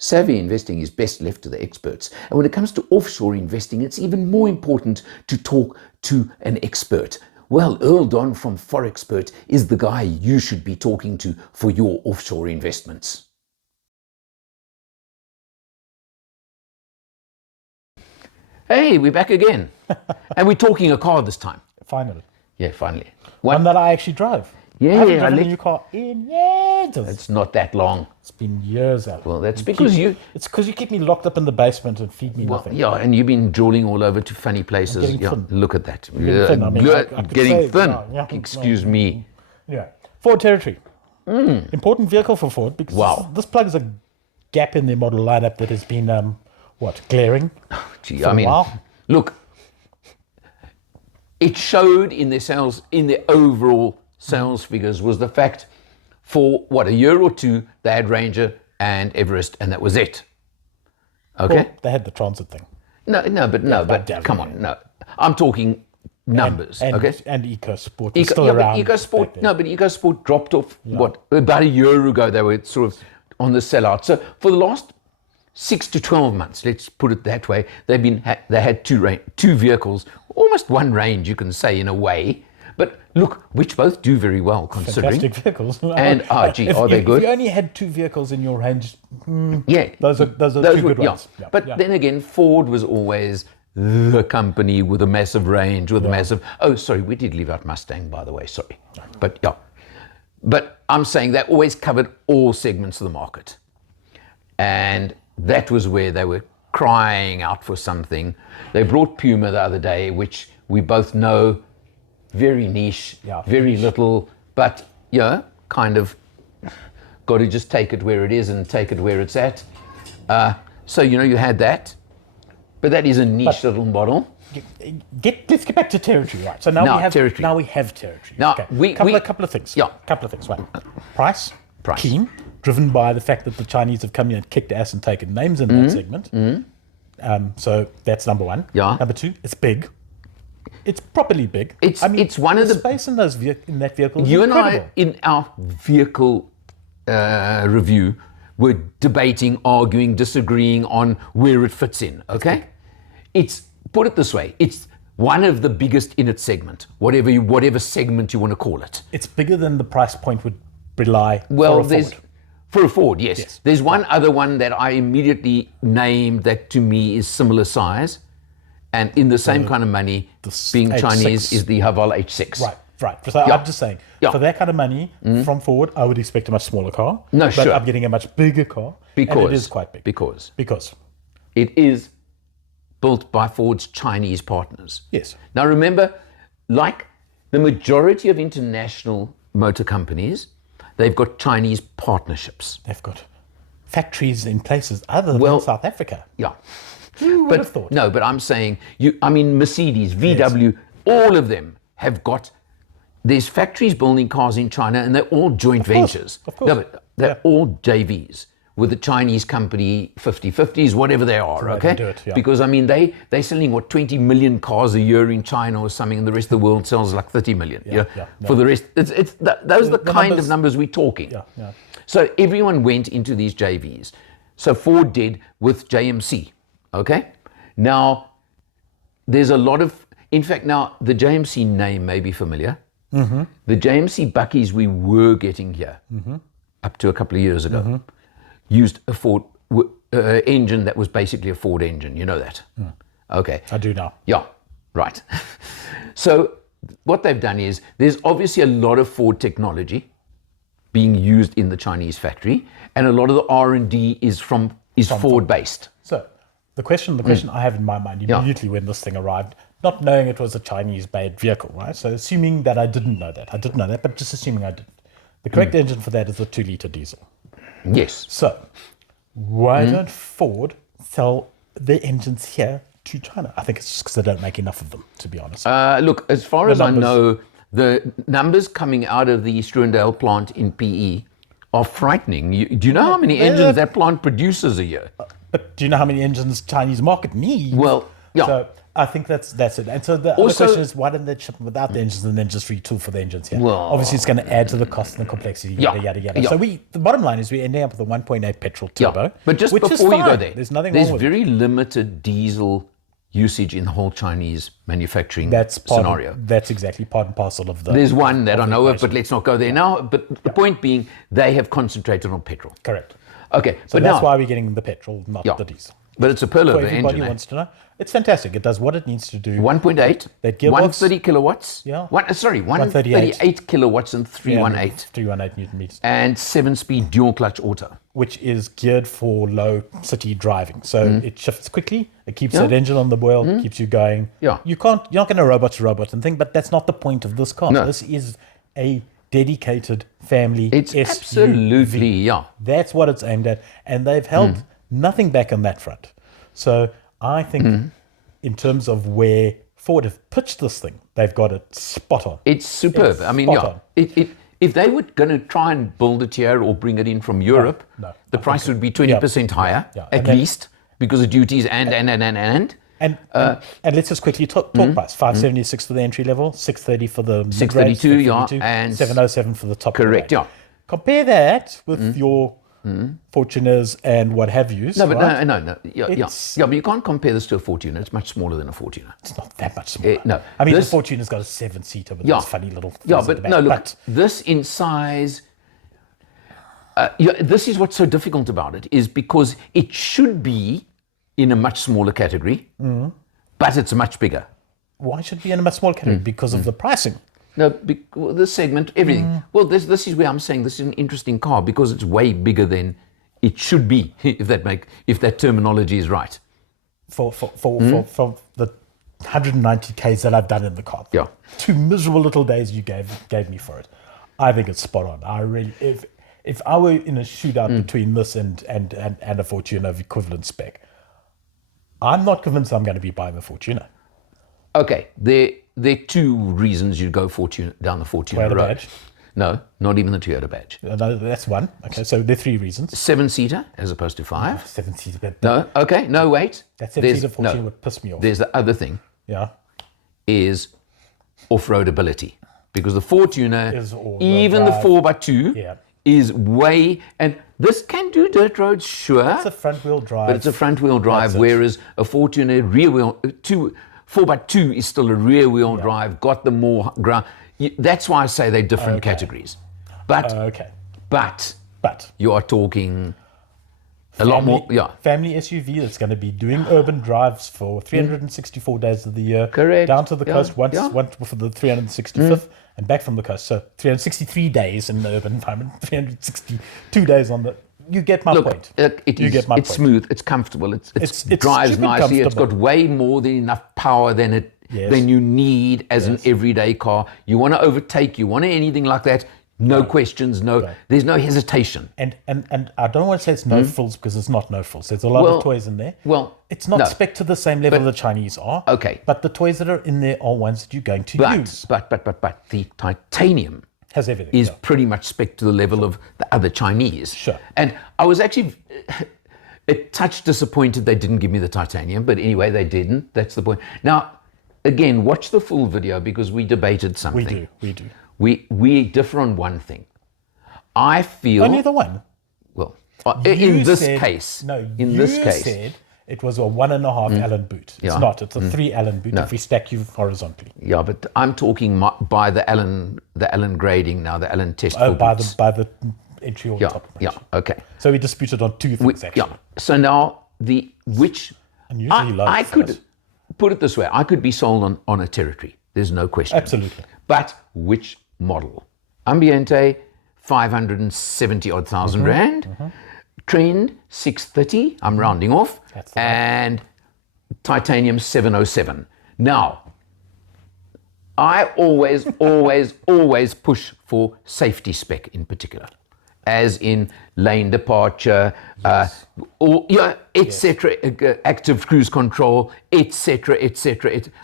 Savvy investing is best left to the experts. And when it comes to offshore investing, it's even more important to talk to an expert. Well, Earl Don from Forexpert is the guy you should be talking to for your offshore investments. Hey, we're back again. And we're talking a car this time. Finally. Yeah, finally. One that I actually drive. Yeah, I haven't driven a new car in years. It's not that long. It's been years, Alan. Well, that's because It's because you keep me locked up in the basement and feed me nothing. Yeah, and you've been drooling all over to funny places. Getting thin. Look at that. Getting thin. I mean, I could getting say, thin. yeah, Excuse me. Yeah. Ford Territory. Important vehicle for Ford because this plugs a gap in their model lineup that has been, glaring Gee, for a while. Look, it showed in their sales, in their overall sales figures, was the fact for a year or two they had Ranger and Everest, and that was it. Okay, Well, they had the Transit thing. But come on, no. I'm talking numbers. And EcoSport was still But around. EcoSport dropped off. About a year ago they were sort of on the sellout. So for the last 6 to 12 months, let's put it that way, they had two vehicles, almost one range, you can say, in a way. But look, which both do very well, considering. Fantastic vehicles. And are they good? If you only had two vehicles in your range, Yeah, those are two good ones. Yeah. But then again, Ford was always the company with a massive range, with a massive. Oh, sorry, we did leave out Mustang, by the way. Sorry, but I'm saying they always covered all segments of the market, and that was where they were crying out for something. They brought Puma the other day, which we both know. Very niche, very little, but kind of got to just take it where it is and take it where it's at. So you had that, but that is a niche little model. Let's get back to territory, right? So now we have territory. Now we have territory. Now couple of things. Yeah, couple of things. One, price. Keen, driven by the fact that the Chinese have come in and kicked ass and taken names in that segment. So that's number one. Yeah. Number two, it's big. It's properly big. It's one of the space in that vehicle. You and I, in our vehicle review, were debating, arguing, disagreeing on where it fits in. Okay, it's put it this way: it's one of the biggest in its segment, whatever segment you want to call it. It's bigger than the price point would rely. For a Ford, yes. There's one other one that I immediately named that to me is similar size. And in the same kind of money, being H6. Chinese, is the Haval H6. Right. So I'm just saying, for that kind of money from Ford, I would expect a much smaller car. No, but I'm getting a much bigger car, and it is quite big. Because it is built by Ford's Chinese partners. Yes. Now remember, like the majority of international motor companies, they've got Chinese partnerships. They've got factories in places other than South Africa. Yeah. Who would have thought? No, but I'm saying, Mercedes, VW, all of them have got, there's factories building cars in China and they're all joint ventures. Of course. No, but they're all JVs with the Chinese company, 50-50s, whatever they are, okay? Do it, Because, they're selling, 20 million cars a year in China or something, and the rest of the world sells like 30 million. For the rest, those are the kind of numbers we're talking. Yeah. So everyone went into these JVs. So Ford did with JMC. Okay, now there's a lot of, in fact, now the JMC name may be familiar. The JMC Buckies we were getting here up to a couple of years ago used a Ford engine that was basically a Ford engine. You know that? Okay. I do now. Yeah, right. So what they've done is there's obviously a lot of Ford technology being used in the Chinese factory, and a lot of the R&D is Ford based. So the question I have in my mind immediately when this thing arrived, not knowing it was a Chinese-made vehicle, right? So assuming that I didn't know that, but just assuming I didn't. The correct engine for that is a 2-liter diesel. Yes. So why don't Ford sell their engines here to China? I think it's just because they don't make enough of them, to be honest. Look, as far as I know, the numbers coming out of the Struendale plant in PE are frightening. Do you know how many engines that plant produces a year? But do you know how many engines the Chinese market needs? Well, yeah. So I think that's it. And so the other question is, why didn't they ship them without the engines and then just retool for the engines here? Well, obviously, it's going to add to the cost and the complexity, yada, yada, yada. So the bottom line is we're ending up with a 1.8 petrol turbo. But just which before is you go fine. there, there's nothing wrong with very limited diesel usage in the whole Chinese manufacturing scenario. That's exactly part and parcel of the... There's one that I know of, but let's not go there now. But the point being, they have concentrated on petrol. Correct. Okay. So that's why we're getting the petrol, not the diesel. But it's a pearl of an engine. Everybody wants to know. It's fantastic. It does what it needs to do. 1.8, That gearbox, 130 kilowatts. Yeah. 138 kilowatts and 318. 318 Newton meters. And 7-speed dual clutch auto. Which is geared for low city driving. So it shifts quickly. It keeps that engine on the wheel, keeps you going. Yeah. You're not going to robot to robot and thing, but that's not the point of this car. No. This is a dedicated family It's SUV. absolutely, That's what it's aimed at. And they've held nothing back on that front. So I think in terms of where Ford have pitched this thing, they've got it spot on. It's superb. It's I mean, spot on. if they were going to try and build it here or bring it in from Europe, the price would be 20% higher, at least, because of duties and. And let's just quickly talk price. 576 for the entry level, 630 for the mid-range, 632, and 707 for the top. correct, range. Compare that with your Fortuners and what have you. No, but no. But you can't compare this to a Fortuner. It's much smaller than a Fortuner. It's not that much smaller. No. I mean, the Fortuner's got a 7-seater with those funny little things at the back. No, look, this in size... this is what's so difficult about it, is because it should be in a much smaller category, but it's much bigger. Why should it be in a much smaller category? Because of the pricing. No, this segment, everything. Well, this is where I'm saying this is an interesting car because it's way bigger than it should be, if that terminology is right. For the 190 Ks that I've done in the car. 2 miserable little days you gave me for it. I think it's spot on. I really, if I were in a shootout between this and a Fortuner of equivalent spec, I'm not convinced I'm going to be buying the Fortuner. Okay, there are 2 reasons you go down the Fortuner road. Badge. No, not even the Toyota badge. No, that's one. Okay, so there are 3 reasons. 7-seater as opposed to 5. 7-seater. No, okay, no, wait. That 7-seater Fortuner would piss me off. There's the other thing. Yeah. Is off-road ability. Because the Fortuner, even the 4x2, is way... And this can do dirt roads, sure. It's a front-wheel drive. But it's a front-wheel drive, whereas a Fortuner rear-wheel... 4x2 is still a rear-wheel drive, got the more ground. That's why I say they're different categories. But you are talking a lot more. Family SUV that's going to be doing urban drives for 364 days of the year. Correct. Down to the coast once for the 365th and back from the coast. So 363 days in the urban environment, 362 days on the... You get my point. It's smooth, it's comfortable, it drives nicely, it's got way more than enough power than you need as an everyday car. You want to overtake, you want anything like that, no questions, there's no hesitation. And I don't want to say it's no frills because it's not no frills. There's a lot of toys in there. Well, it's not spec to the same level the Chinese are. Okay. But the toys that are in there are ones that you're going to use. But the titanium has everything. Is pretty much spec to the level of the other Chinese. Sure. And I was actually a touch disappointed they didn't give me the titanium, but anyway, they didn't. That's the point. Now, again, watch the full video because we debated something. We do. We differ on one thing. I feel... Only the one? Well, in this case. No, you said it was a 1.5 Allen boot. It's not. It's a 3 Allen boot if we stack you horizontally. Yeah, but I'm talking by the Allen grading now, the Allen test for boots. By the entry or top. Yeah, okay. So we disputed on 2 things, actually. Yeah. So now, I could put it this way. I could be sold on a territory. There's no question. Absolutely. But which model? Ambiente, 570-odd thousand rand. Trend 630, I'm rounding off, and titanium 707. Now, I always push for safety spec in particular, as in lane departure, etc., active cruise control, etc.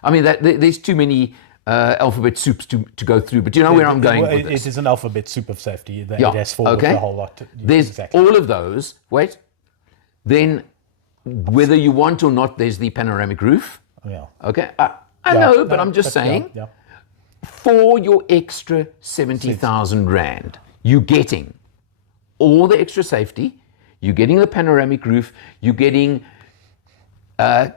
I mean, there's too many alphabet soups to go through, but you know where I'm going with this. It is an alphabet soup of safety. It has forward the whole lot. There's all of those. Then whether you want or not, there's the panoramic roof. Yeah. Okay, I know, but I'm just saying, Yeah. for your extra 70,000 Rand, you're getting all the extra safety, you're getting the panoramic roof, you're getting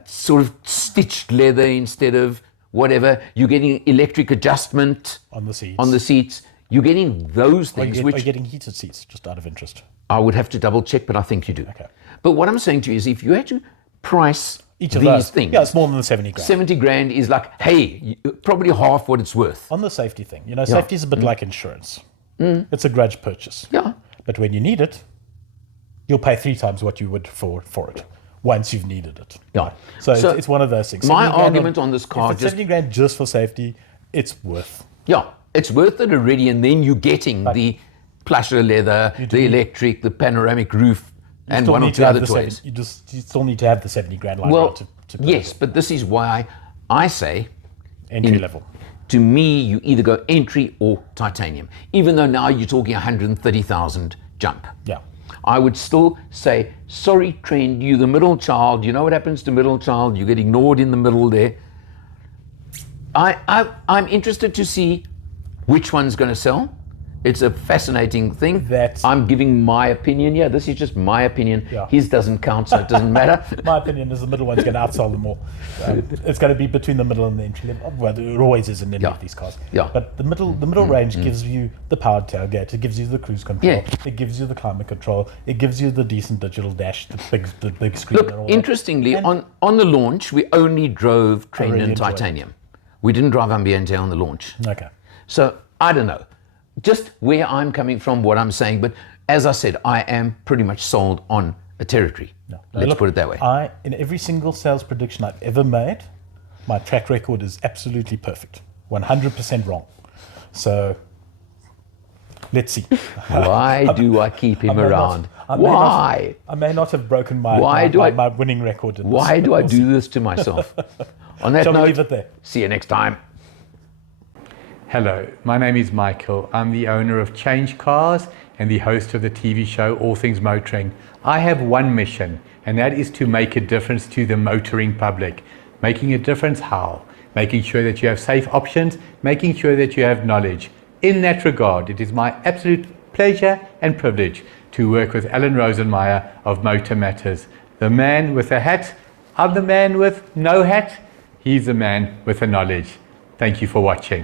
sort of stitched leather instead of whatever, you're getting electric adjustment On the seats. You're getting those things, Are which you getting heated seats, just out of interest? I would have to double check, but I think you do. Okay. But what I'm saying to you is, if you had to price Each of these those things, Yeah, it's more than 70 grand. 70 grand is like, hey, probably half what it's worth. On the safety thing, safety is a bit like insurance. It's a grudge purchase. Yeah. But when you need it, you'll pay 3 times what you would for it once you've needed it. Yeah. So, So it's one of those things. my 70 grand argument on this car if it's just- 70 grand just for safety, it's worth. Yeah, it's worth it already, and then you're getting the plusher leather, the electric, the panoramic roof, and Still one or need two to have other the toys. 70 you still need to have the 70 grand line Well, out to yes, but this is why I say, entry level. to me, you either go entry or titanium. Even though now you're talking 130,000 jump. Yeah. I would still say, sorry, Trend, you the middle child. You know what happens to middle child? You get ignored in the middle there. I'm interested to see which one's going to sell. It's a fascinating thing. I'm giving my opinion. Yeah, this is just my opinion. Yeah. His doesn't count, so it doesn't matter. My opinion is the middle one's going to outsell them all. It's going to be between the middle and the entry level. Well, it always is in any of these cars. Yeah. But the middle range gives you the powered tailgate. It gives you the cruise control. Yeah. It gives you the climate control. It gives you the decent digital dash, the big screen. and all Look, that. interestingly, on the launch, we only drove Trend really and enjoyed it. Titanium. We didn't drive Ambiente on the launch. Okay. So I don't know. Just where I'm coming from, what I'm saying. But as I said, I am pretty much sold on a territory. Let's put it that way. In every single sales prediction I've ever made, my track record is absolutely perfect. 100% wrong. So let's see. Why do I keep him around? Why? I may not have broken my winning record. In this. Why do I do this to myself? On that Shall we note, leave it there? see you next time. Hello, my name is Michael. I'm the owner of CHANGECARS and the host of the TV show All Things Motoring. I have one mission, and that is to make a difference to the motoring public. Making a difference how? Making sure that you have safe options, making sure that you have knowledge. In that regard, it is my absolute pleasure and privilege to work with Alan Rosenmeyer of MotorMatters. The man with a hat, I'm the man with no hat, he's the man with the knowledge. Thank you for watching.